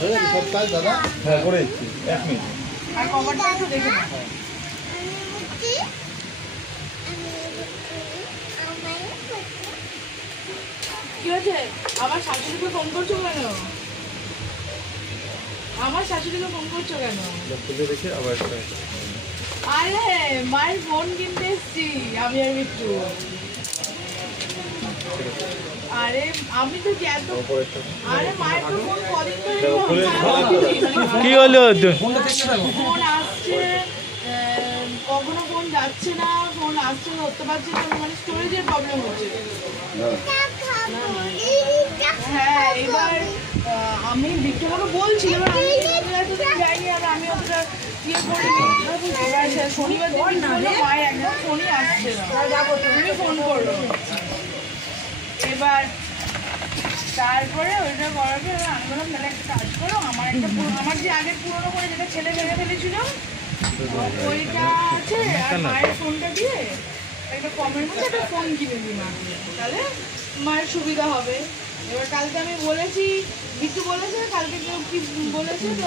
সপ্তাহে দাদা হ্যাঁ করে দিচ্ছি 1 মিনিট। আর কভারটা একটু দেখে নাও। কি হয়েছে? আমার শাশুড়িকে ফোন করছো কেন? আমার শাশুড়িকে ফোন করছো কেন? খুলে রেখে আবার একটা আরে মায়ের ফোন কিনতে এসছি আমি আর মিট্টু। আরে আমি তো এত আরে মায়ের তো ফোন কদিন ধরে কি হলো ফোন আসছে, কখনো ফোন যাচ্ছে না, ফোন আসছে ধরতে পারছে না, মানে স্টোরেজের প্রবলেম হচ্ছে। হ্যাঁ এবার আমি বিক্রমকে বলছিলাম আমি এতদিন যাইনি আর আমি অতটা ইয়ে করিনি। এবার শনিবার দিন বললো মায়ের একদম ফোনই আসছে না, তুমি ফোন করলো। এবার তারপরে ওইটা করার পর আমি বললাম তাহলে একটা কাজ করো, আমার একটা আমার যে আগের পুরোনো করে যেটা ছেলে ভেঙে ফেলেছিল ওইটা আছে, আর মায়ের ফোনটা দিয়ে একটা কমের মধ্যে একটা ফোন কিনে দিই মাকে, তাহলে মায়ের সুবিধা হবে। এবার কালকে আমি বলেছি, বিট্টু বলেছে কালকে কেউ কি বলেছে তো